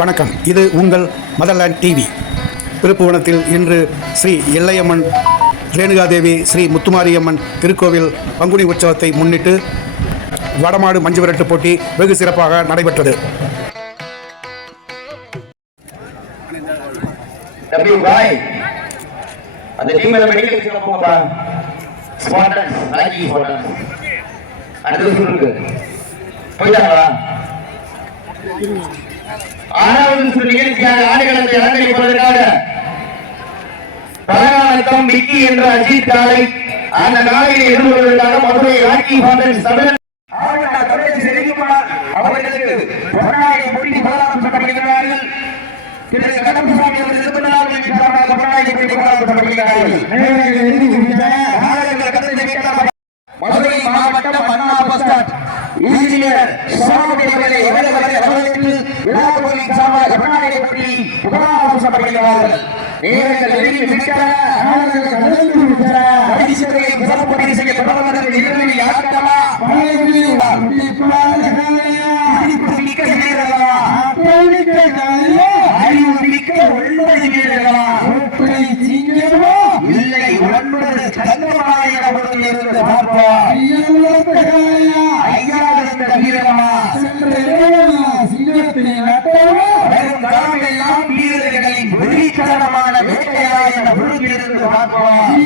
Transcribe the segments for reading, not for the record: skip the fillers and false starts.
வணக்கம். இது உங்கள் மதர்லேண்ட் டிவி. திருப்புவனத்தில் இன்று ஸ்ரீ எல்லையம்மன் ரேணுகாதேவி ஸ்ரீ முத்துமாரியம்மன் திருக்கோவில் பங்குனி உற்சவத்தை முன்னிட்டு வடமாடு மஞ்சு விரட்டு போட்டி வெகு சிறப்பாக நடைபெற்றது. ஆறாவது நிகழ்ச்சியாக ஆடுகளத்தை அலங்கரிப்பதற்காக பலகாலத்தம் விக்கி என்ற அஜித் காலை அந்த காலையை எதிர்கொள்வதற்காக மதுரை ராக்கி பாண்டன் அவர்களுக்கு பொருளாதார போட்டி போராட்டம் சட்டப்படுகிறார்கள். திரு கடம்புசாமி அவர்கள் இருப்பதாக பொருளாதார போட்டி போராட்டம் சட்டப்படுகிறார்கள். மதுரை மாவட்டம் அண்ணா பஸ் ஸ்டாண்ட் இன்ஜினியர் சுவாமி அவர்களை வரவேற்று விழாக்களின் சார்பாக பொருளாதார போட்டி புகழாரம் சட்டப்படுகிறார்கள். நேரங்கள் நெருங்கி விட்டன. பரிசுகளை சிறப்பு செய்ய தொடர்வதற்கு இறுதி ஆட்டமா இல்லை ஒன்பது கந்தமாயிருந்து ஐயாவிருந்த வீரமா எல்லாம் வீரர்களின் வெளிக்கடனமான வேட்டையாளர் பொருளிலிருந்து பார்ப்போம்.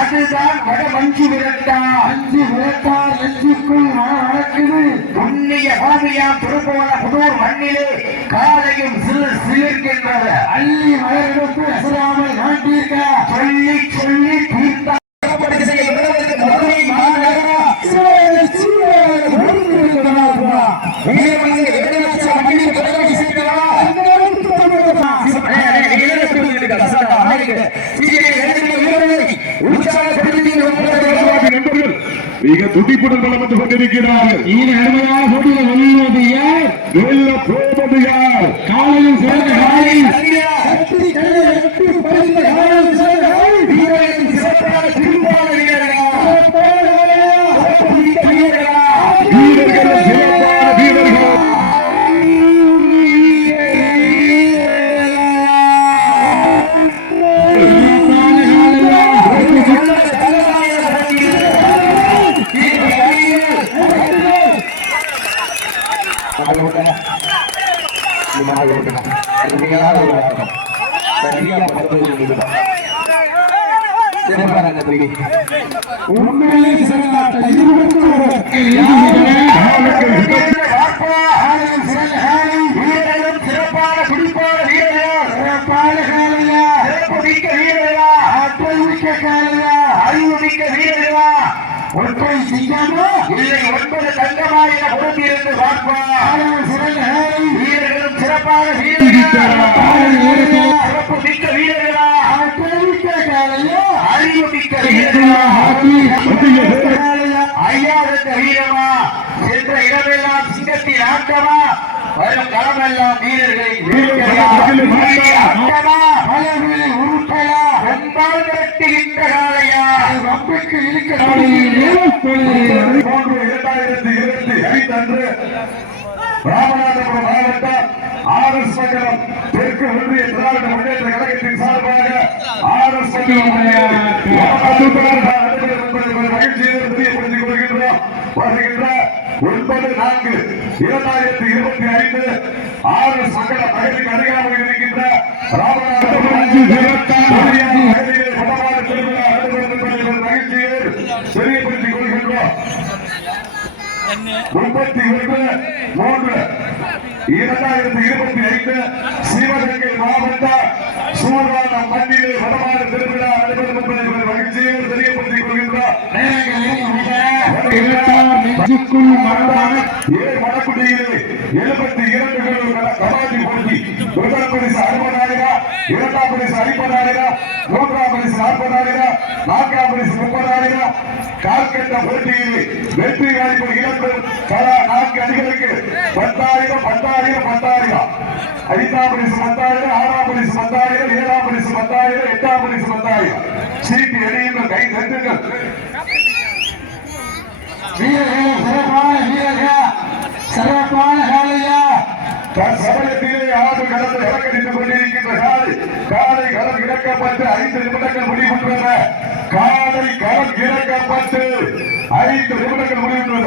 அதுதான் வட மஞ்சு விரட்டா. மஞ்சு விரட்டா நெஞ்சுக்குள் நடக்குது. புண்ணிய பாவியா திருப்பவன புதூர் மண்ணிலே காலையும் சிலிர்க்கின்றது. அள்ளி மலர்களுக்கு அசராமல் நாட்டிருக்க சொல்லி சொல்லி தீர்த்தா மிக துடிப்புடன் பலம் வந்து கொண்டிருக்கிறார்கள். அருமையான போட்டியில் வெல்வது யார்? வெல்ல போவது யார்? காலையும் சிறந்த காலை வீரர்கள் சிறப்பான வீரர்கள். உண்மையிலே சிறந்த சிறப்பான குடிப்பான வீரர்கள், சிறப்பான காலையா, சிறப்பு மிக்க வீரர்களா, ஆற்றல் மிக்க காலையா, அறிவு மிக்க வீரர்களா, ஒற்றை சிங்கமா இல்லை 9 தங்கமா என பொறுத்திருந்து பார்ப்போம். சிறந்த வீரர்களும் சிறப்பான வீரர்கள், சிறப்பு மிக்க வீரர்களா, ஆற்றல் மிக்க காலையா, அறிவு மிக்க வீரர்களா, ஐயா இருந்த வீரமா, சென்ற இடமெல்லாம் சிங்கத்தின் ஆட்டமா, வரும் களமெல்லாம் வீரர்களை ஆட்டமா, பலர்களை உருட்டலா, ரொம்பால் கட்டுகின்ற காலையா, ரொம்பக்கு இழுக்க 2025 அன்று ராமநாதபுரம் மாவட்டம் ஆர்எஸ் மங்கலம் தெற்கு ஒன்றிய திராவிட முன்னேற்ற கழகத்தின் சார்பாக ஆர்எஸ் சங்கட மகளிருக்கு அதிகாரம் இருக்கின்ற தெரியப்படுத்திக் கொள்கின்றோம். 31/3/2025 சிவகங்கை மாவட்ட சூரான மண்ணிலே வடமாடு திருவிழா நடைபெறும் என்பதை மகிழ்ச்சியோடு தெரியப்படுத்திக் கொள்கின்றோம். மணக்குடியிலே 72 கபாடி போட்டி முதல் பரிசு 60,000, இரண்டாம் பரிசு 50,000, மூன்றாம் பரிசு 40,000, நான்காம் பரிசு 30,000. கால்கட்ட போட்டியிலே வெற்றி வாய்ப்பு இழப்பு தலா 4 அணிகளுக்கு 10,000, 10,000, 10,000. 5ஆம் பரிசு 10,000, 6ஆம் பரிசு 10,000, 7ஆம் பரிசு 10,000, 8ஆம் பரிசு 10,000. சீட்டு எரியுங்கள், கை தட்டுங்கள். சிறப்பான காலையா சமயத்திலே ஆடு கடந்து இறக்கடித்துக் கொண்டிருக்கின்ற காலை களம் இறக்கப்பட்டு 5 நிமிடங்கள் முடிவுற்றன. காலை களம் இறக்கப்பட்டு 5 நிமிடங்கள் முடிவுற்றன.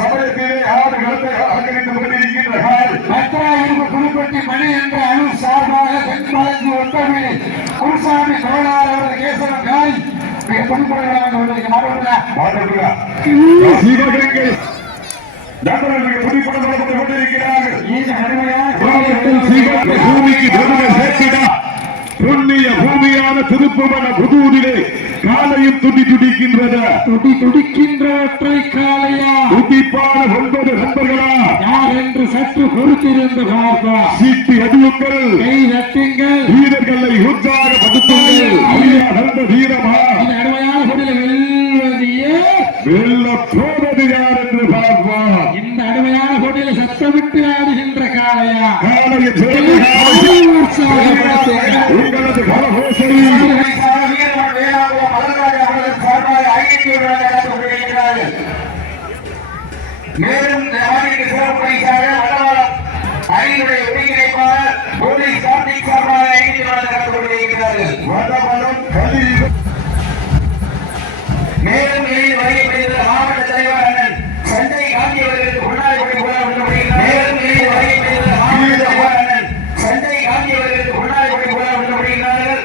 சமயத்திலே ஆடு களத்தை இறக்கடித்துக் கொண்டிருக்கின்ற பத்திராயிருப்பு புதுப்பட்டி மணி என்ற அணு சார்பாக தென்மலஞ்சி ஒட்டமீன் குருசாமி கோளாறு அவரது கேசவன் காலை மிக புதுப்படைகளாக சிவகங்கை நண்பர்களுக்கு புதுப்படம் வழங்கப்பட்டுக் கொண்டிருக்கிறார்கள். பூமிக்கு பெருமை சேர்த்திடா புண்ணிய பூமியான திருப்புவன புதூரிலே காலையும் துடிக்கின்றது. துடிக்கின்றவற்றை காலையா துடிப்பான 9 நண்பர்களா யார் என்று சற்று பொறுத்திருந்து பார்ப்பா. சீட்டு எதுவுங்கள், கை தட்டுங்கள், வீரர்களை உற்சாகப்படுத்துங்கள். ஐயா நல்ல வீரமா இந்த அருமையான பொருளை வெல்வதையே வெல்ல போவது யார் என்று பார்ப்போம். இந்த அருமையான பொருளை சத்தமிட்டு ஆடுகின்ற காலையா காலையின் உங்களது கரகோசை மேலும் சிறப்பு பரிசாக அணியினுடைய ஒருங்கிணைப்பாளர் போலீஸ் கார்த்திக் சார்பாக ஐந்து நடந்து கொண்டிருக்கிறார்கள். மேலும் இணைந்து வருகை பெறுகிற மாவட்ட தலைவர் அண்ணன் சஞ்சய் காந்தி அவர்களுக்கு முன்னாடி மேலும் இணைந்து வருகை பெறுகிற மாவட்ட தலைவர் அண்ணன் சஞ்சய் காந்தி அவர்களுக்கு முன்னாடி விடப்படுகிறார்கள்.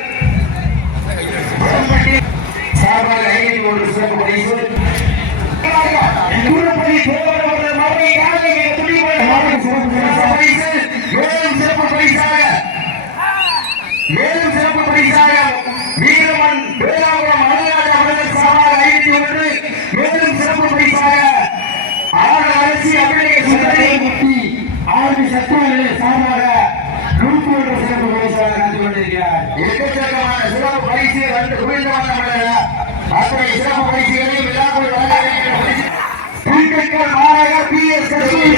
சார்பாக 51 சிறப்பு பரிசு மேலும் சிறப்பு பரிசாக வீரமன் வேளாங்குளம் மலையாள அவர்கள் சார்பாக 51, மேலும் சிறப்பு பரிசாக ஆறு அரசி அபிநய சுந்தரி முக்தி ஆர்மி சத்துவநிலை சார்பாக 101 சிறப்பு பரிசாக நடந்து கொண்டிருக்கிறார். எக்கச்சக்கமான சிறப்பு பரிசு குவிந்த வண்ணமல்ல அத்தனை சிறப்பு பரிசுகளையும் விழாக்குள் வழங்க திண்டுக்கல் மாநகர் PS கட்சியின்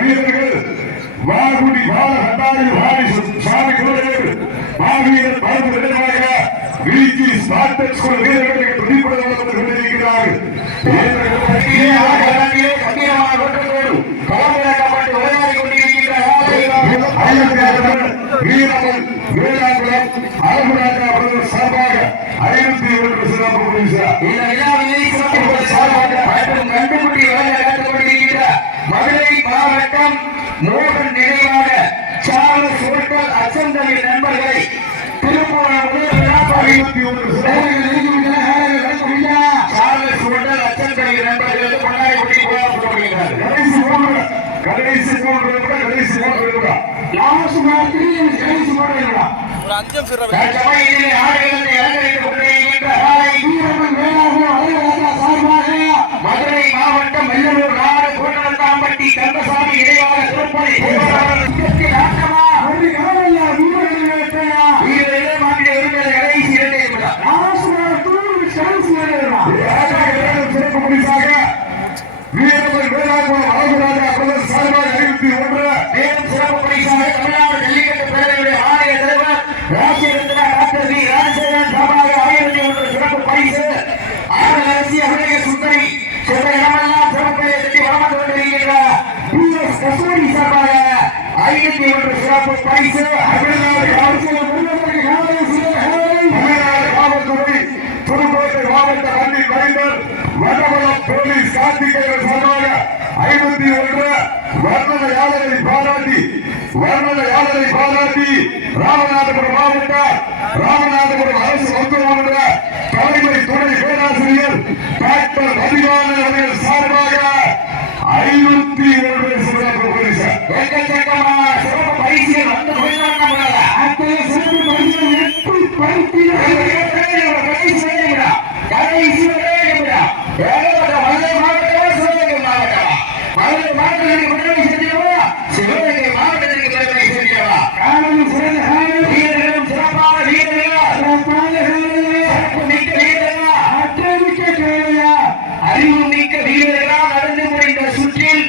வீரர்கள் வாகுடி பால கட்டாரி சாமி குழுவில் மாவீரர் பரப்பு நிலையாக வீழ்ச்சி ஸ்பார்டக்ஸ் குழு வீரர்களுக்கு துடிப்பட வளர்ந்து கொண்டிருக்கிறார்கள். களமிறக்கப்பட்டு விளையாடி கொண்டிருக்கின்ற வீரர்கள் வேளாங்குளம் அழகுராஜா அவர்கள் சார்பாக 51 சிறப்பு பரிசு. இந்த விழாவிலே சிறப்பு சார்பாக கண்டுபிடி வழங்க நடந்து கொண்டிருக்கின்ற மதுரை மாவட்டம் மோகன் நினைவாக சார்லஸ் ஹோட்டல் அச்சந்தமி நண்பர்களை திருப்பூரம் சார்லஸ் ஹோட்டல் அச்சந்தமி நண்பர்களுக்கு கொண்டாடி கொண்டிருக்கிறார்கள். கடைசி 3 தற்சமயத்திலே ஆடுகளத்தை அலங்கரித்துக் கொண்டிருக்கின்ற மதுரை மாவட்டம் வெள்ளலூர் நாடு கோட்டவத்தாம்பட்டி கந்தசாமி இடைவாக திருப்பதி வீரர்கள் வேளாங்குளம் அழகுராஜா அவர்கள் சார்பாக 51, சிறப்பு பரிசு தமிழ்நாடு காவல்துறை புதுக்கோட்டை மாவட்ட கல்வி கலைஞர் வடவளம் போலீஸ் கார்த்திகேயன் சார்பாக 51 வர்ணனையாளரை பாராட்டி ராமநாதபுரம் மாவட்ட ராமநாதபுரம் அரசு மருத்துவமன்ற தலைமை துணை பேராசிரியர் டாக்டர் ரவிகாந்தன் அவர்கள் சார்பாக 51 சிறப்பு பரிசு எக்கச்சக்கமான சிறப்பு பரிசுகள் வந்து கொண்டாங்க. அத்தகைய சிறப்பு பரிசுகள் எப்படி கடைசி மதுரை மாவட்டத்திற்கு பெருமை சேர்க்கிறவா, சிவகங்கை மாவட்டத்திற்கு பெருமை சேர்க்கிறவா. காலையில் சிறந்த காலையில் வீரர்களும் சிறப்பான வீரர்களா, சிறப்பு மிக்க வீரர்களா, ஆற்றமிக்க காலையா, அறிவு மிக்க வீரர்களா நடந்து முடிந்த சுற்றில்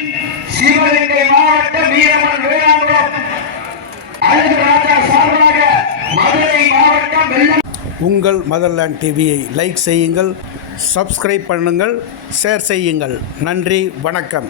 சிவகங்கை மாவட்டம் வீரமன் வேளாங்குளம் அழகு ராஜா சார்பாக மதுரை மாவட்டம் வெள்ளம். உங்கள் மதர்லேண்ட் டிவியை லைக் செய்யுங்கள், சப்ஸ்கிரைப் பண்ணுங்கள், ஷேர் செய்யுங்கள். நன்றி, வணக்கம்.